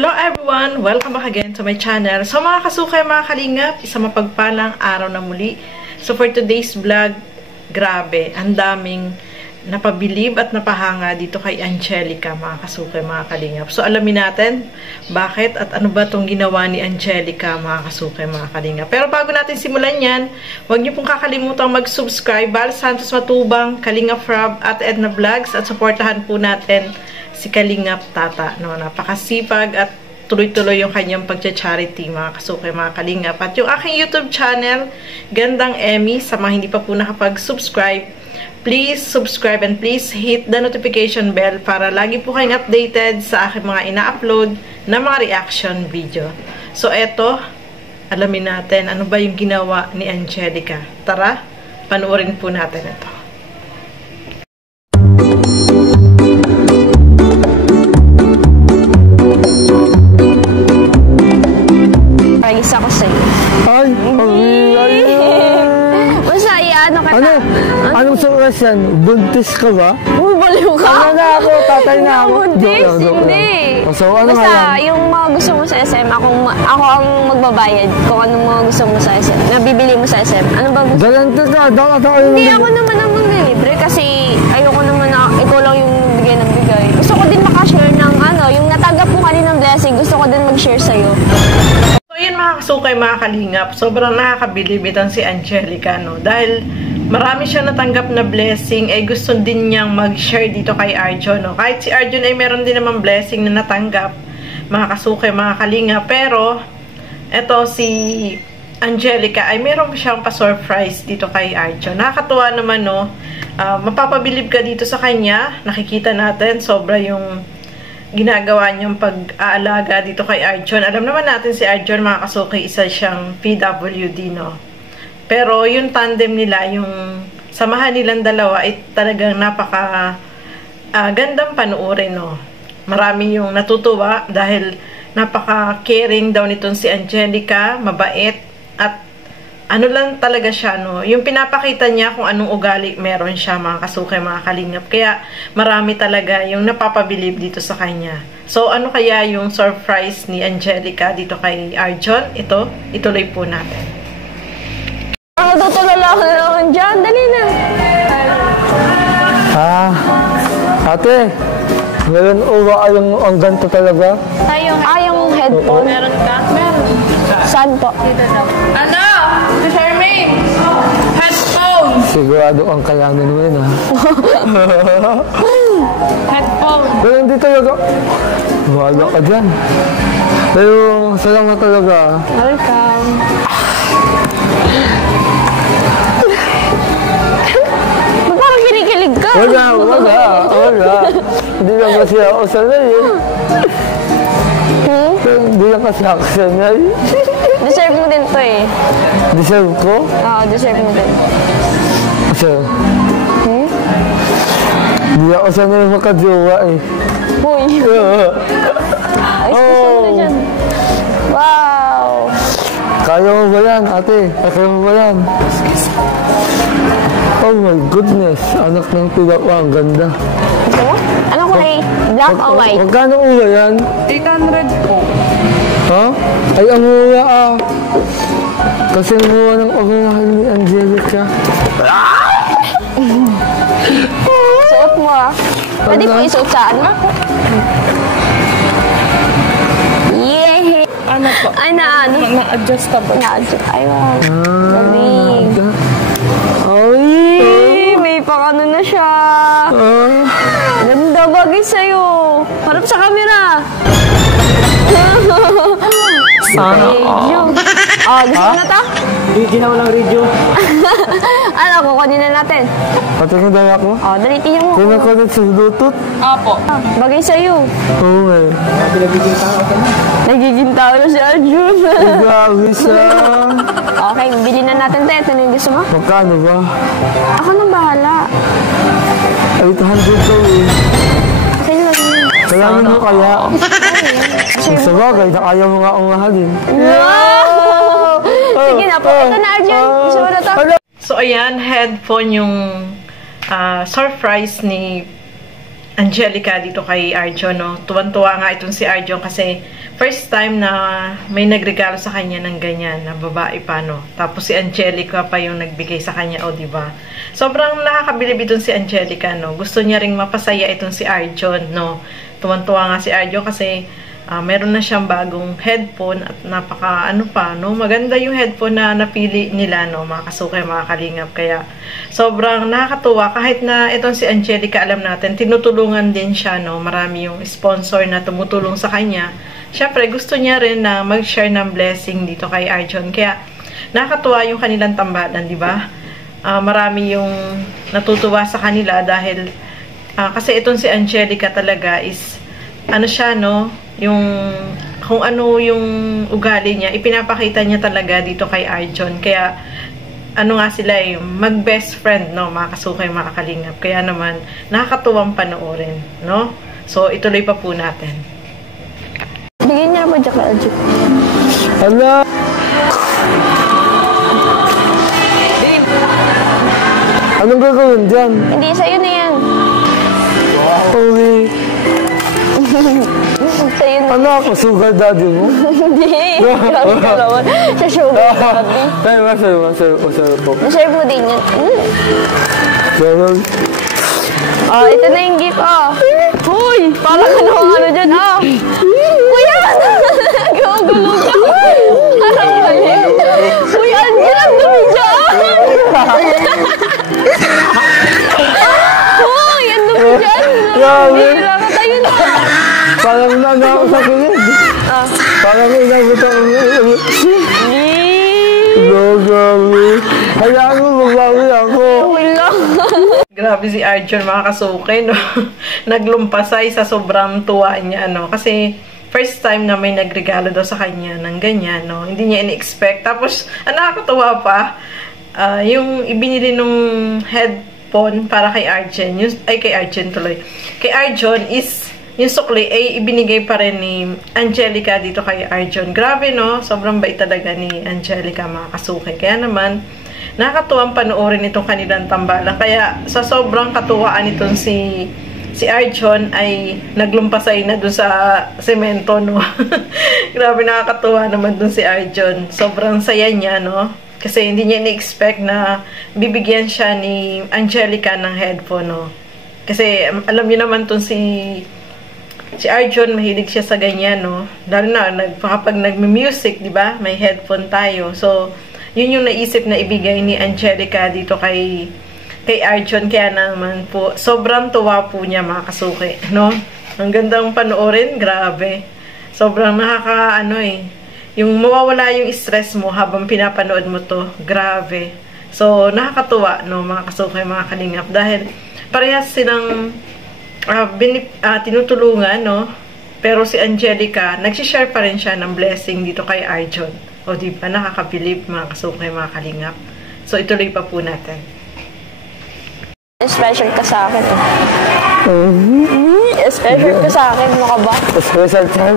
Hello everyone! Welcome back again to my channel. So mga kasukay, mga kalingap, isang mapagpalang araw na muli. So for today's vlog, grabe, ang daming napabilib at napahanga dito kay Angelica, mga kasukay, mga kalingap. So alamin natin bakit at ano ba itong ginawa ni Angelica, mga kasukay, mga kalingap. Pero bago natin simulan yan, huwag niyo pong kakalimutang mag-subscribe. Bal Santos Matubang, Kalingap Rob at Edna Vlogs, at supportahan po natin si Kalingap Tata, no? Napakasipag at tuloy-tuloy yung kanyang pagcha-charity, mga kasukay, mga kalingap. At yung aking YouTube channel, Gandang Emmy, sa mga hindi pa po nakapag-subscribe, please subscribe and please hit the notification bell para lagi po kayong updated sa aking mga ina-upload na mga reaction video. So eto, alamin natin ano ba yung ginawa ni Angelica. Tara, panoorin po natin ito. Isa ko sa'yo. Ay! Masaya, ano ka Ano? Anong suras yan? Buntis ka ba? Baliw ka? Ano na ako? Tatay na ako? Buntis? Hindi. So, ano basta, nga yan? yung mga gusto mo sa SM, ako ang magbabayad kung anong mga gusto mo sa SM. Nabibili mo sa SM. Ano ba gusto? Galante ka. Hindi, ako naman ang maglilibre kasi ayoko naman na ikaw lang yung bigay ng bigay. Gusto ko din makashare ng ano, yung natanggap mo kaninang blessing, gusto ko din mag-share sa'yo. Ayan mga kasukay, mga kalingap, sobrang nakakabilib itong si Angelica, no? Dahil marami siya natanggap na blessing, ay gusto din niyang mag-share dito kay Arjon, no? Kahit si Arjon ay meron din naman blessing na natanggap, mga kasukay, mga kalingap, pero eto si Angelica ay meron siyang pa-surprise dito kay Arjon. Nakakatuwa naman, no? Mapapabilib ka dito sa kanya, nakikita natin, sobra yung ginagawa niyong pag-aalaga dito kay Arjon. Alam naman natin si Arjon, mga kasukay, isa siyang PWD, no? Pero yung tandem nila, yung samahan nilang dalawa ay talagang napaka gandang panuorin, no? Marami yung natutuwa dahil napaka-caring daw nitong si Angelica, mabait, at ano lang talaga siya, no? Yung pinapakita niya kung anong ugali meron siya, mga kasukay, mga kalingap. Kaya marami talaga yung napapabilib dito sa kanya. So, ano kaya yung surprise ni Angelica dito kay Arjon? Ito, ituloy po natin. Tutulala ako na naman dyan. Dali na. Ate, meron uwa ang ganito talaga? Yung headphone. Meron ka? Meron. Saan po? Ano? Si Charmaine! Headphone! Sigurado ang kayanan mo yun, ha? Headphone! Pero hindi talaga. Wala ka dyan. Pero salamat talaga. Welcome. Parang kinikilig ka. Wala. Hindi lang kasi ako sanay, eh. Hindi lang kasi ako sanay. Deserve mo din to, eh. Deserve ko? Oo, deserve mo din. Kasi, hindi ako sanay makajowa, eh. Uy. Ay, gusto mo na dyan. Wow. Kaya mo ba yan, ate? Kaya mo ba yan? Oh my goodness. Anak ng tilapia, ang ganda. Ito mo? Anong kulay? Black or white? Magkano uwa yan? 800 po. Ha? Ay, ang uwa, ah. Kasi ang uwa ng pagmamahal ni Angelica. Suot mo, ah. Pwede po isuot sa ano? Yeah! Ano po? Ay, ano? Na-adjustable. Na-adjust. Ay, wow. Galing. Ay! May pang ano na siya. Ganda bagay sa'yo. Harap sa camera. Sana Gusto mo na ta? Ginawa lang radio. Ano, kukunin na natin. Patingin dala ko. Dali, tiyan mo. Pinakonect sa Bluetooth. Apo. Bagay sa'yo. Oo, eh. Nagiging tao na si Arjun. Grabe siya. Okay, bili na natin tayo. Ito na yung gusto mo? Magkano ba? Ako nang bahala. 800 to, eh. Sa'yo lang yun. Kailangan mo kaya. Sa bagay, na kaya mo nga umahalin. Wow! Sige na po. Ito na, Arjun. Gusto mo na to? So, ayan, headphone yung surprise ni Angelica dito kay Arjon, no? Tuwan-tuwa nga itong si Arjon kasi first time na may nagregalo sa kanya ng ganyan, na babae pa, no? Tapos si Angelica pa yung nagbigay sa kanya, o, diba? Sobrang nakakabilib itong si Angelica, no? Gusto niya ring mapasaya itong si Arjon, no? Tuwan-tuwa nga si Arjon kasi meron na siyang bagong headphone at napaka, no? Maganda yung headphone na napili nila, no? Mga kasukay, mga kalingap. Kaya, sobrang nakakatuwa. Kahit na itong si Angelica, alam natin, tinutulungan din siya, no? Marami yung sponsor na tumutulong sa kanya. Siyempre, gusto niya rin na mag-share ng blessing dito kay Arjon. Kaya, nakakatuwa yung kanilang tambalan, di ba? Marami yung natutuwa sa kanila dahil, kasi itong si Angelica talaga is, siya, no? Kung ano yung ugali niya, ipinapakita niya talaga dito kay Arjon. Kaya, nga sila mag-best friend, no? Mga kasukay, mga kalingap. Kaya naman, nakakatuwang panoorin, no? So, ituloy pa po natin. Bigyan niya na po dyan kay Arjon. Hala! Anong gagawin dyan? Hindi, sa'yo na yan. Uwi. Sa'yo na. Ano ako? Sugar daddy mo? Hindi. Grabe ka naman. Sa sugar daddy. Ay, masaya po. Deserve mo din yan. Ganun. Oh, ito na yung gift, oh. Uy, parang ano dyan, oh. Kuya! Gawagulong ka. Parang mali. Uy, Angel, ang dumi dyan. Uy, ang dumi dyan. Grabe. Kailangan tayo na. Parang nagako sa kilig. Parang inabot ako. Grabe. Hayaan mo, magbawi ako. Wala. Grabe si Arjon, mga kasukay, no? Naglumpasay sa sobrang tuwa niya, no? Kasi, first time na may nagregalo daw sa kanya ng ganyan, no? Hindi niya in-expect. Tapos, nakakatuwa pa, yung ibinili nung headphone para kay Arjon, kay Arjon tuloy. Kay Arjon is, yung sukli ay ibinigay pa rin ni Angelica dito kay Arjon. Grabe, no? Sobrang bait talaga ni Angelica, mga kasukay. Kaya naman, nakakatuwang panoorin itong kanilang tambalan. Kaya, sa sobrang katuwaan itong si Arjon ay naglumpasay na dun sa semento, no? Grabe, nakakatuwa naman dun si Arjon. Sobrang saya niya, no? Kasi hindi niya ni-expect na bibigyan siya ni Angelica ng headphone, no? Kasi alam niyo naman tong si Arjon, mahilig siya sa ganyan, no? Lalo na kapag nagme-music, 'di ba? May headphone tayo. So, yun yung naisip na ibigay ni Angelica dito kay Arjon. Kaya naman po, sobrang tuwa po niya, mga kasuki, no? Ang gandang panoorin, grabe. Sobrang yung mawawala yung stress mo habang pinapanood mo to, grabe. So, nakakatuwa, no, mga kasuki, mga kalingap, dahil parehas silang tinutulungan, no? Pero si Angelica, nagsishare pa rin siya ng blessing dito kay Arjon. O, diba? Nakakabilib, mga kasukay, mga kalingap. So, ituloy pa po natin. Special ka sa akin, eh. Special ka sa akin, mo ka ba? Special time.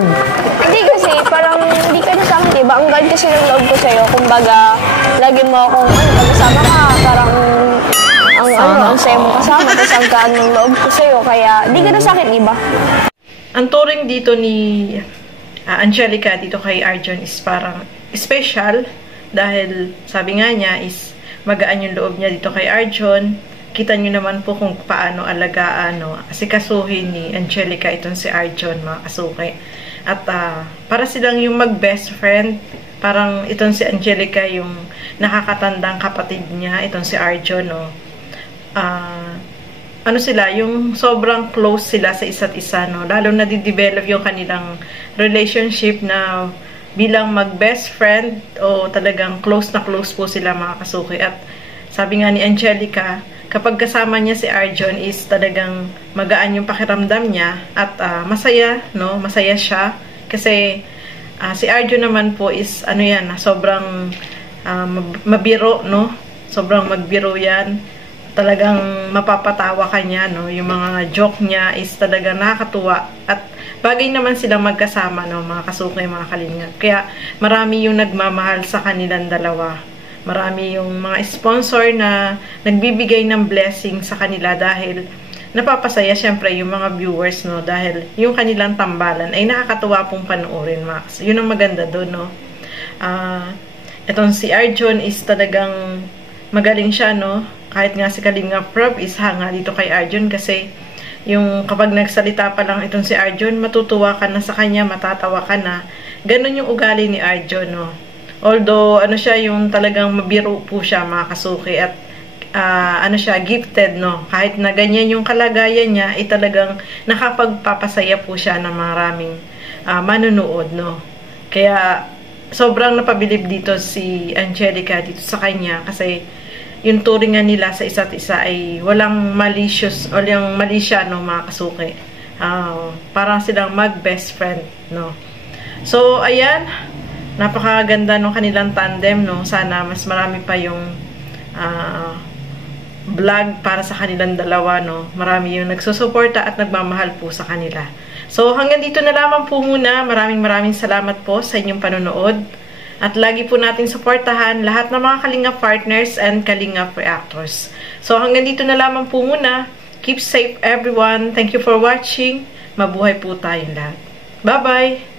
Hindi kasi, parang hindi ka na sa akin, diba? Ang ganda kasi ng loob ko sa'yo. Kumbaga, lagi mo akong, kasama ka, parang, ang sayo mo kasama, tapos ang kaan ng loob ko sa'yo. Kaya, hindi ka na sa akin, diba? Ang turing dito ni Angelica dito kay Arjon is parang special dahil sabi nga niya is magaan yung loob niya dito kay Arjon. Kita nyo naman po kung paano alagaan, no? Asikasuhin ni Angelica itong si Arjon, mga kasuki. At para silang yung mag-best friend, parang itong si Angelica yung nakakatandang kapatid niya, itong si Arjon, no? Yung sobrang close sila sa isa't isa, no? Lalo na di-develop yung kanilang relationship na bilang mag-best friend o talagang close na close po sila, mga kasuki. At sabi nga ni Angelica, kapag kasama niya si Arjon is talagang magaan yung pakiramdam niya at masaya, no? Masaya siya kasi si Arjon naman po is sobrang mabiro, no? Sobrang magbiro yan. Talagang mapapatawa ka niya, no? Yung mga joke niya is talagang nakakatuwa at bagay naman silang magkasama, no? Mga kasukay, mga kalingap. Kaya marami yung nagmamahal sa kanilang dalawa. Marami yung mga sponsor na nagbibigay ng blessing sa kanila dahil napapasaya syempre yung mga viewers, no, dahil yung kanilang tambalan ay nakakatuwa pong panoorin, Max. Yun ang maganda doon, no. Itong si Arjon is talagang magaling siya, no. Kahit nga si Kalinga Prab is hanga dito kay Arjon kasi yung kapag nagsalita pa lang itong si Arjon, matutuwa ka na sa kanya, matatawa ka na. Ganon yung ugali ni Arjon, no. Although, ano siya, yung talagang mabiro po siya, mga kasuki, at ano siya, gifted, no. Kahit na ganyan yung kalagayan niya, ay talagang nakapagpapasaya po siya ng maraming manunood, no. Kaya, sobrang napabilib dito si Angelica dito sa kanya kasi yung turingan nila sa isa't isa ay walang malicious o yung malisya, no, mga kasuki. Parang silang mag-best friend, no. So, ayan, napakaganda ng kanilang tandem, no. Sana mas marami pa yung vlog para sa kanilang dalawa, no. Marami yung nagsusuporta at nagmamahal po sa kanila. So, hanggang dito na lamang po muna. Maraming salamat po sa inyong panonood. At lagi po nating suportahan lahat ng mga Kalingap partners and Kalingap reactors. So, hanggang dito na lamang po muna. Keep safe everyone. Thank you for watching. Mabuhay po tayong lahat. Bye-bye!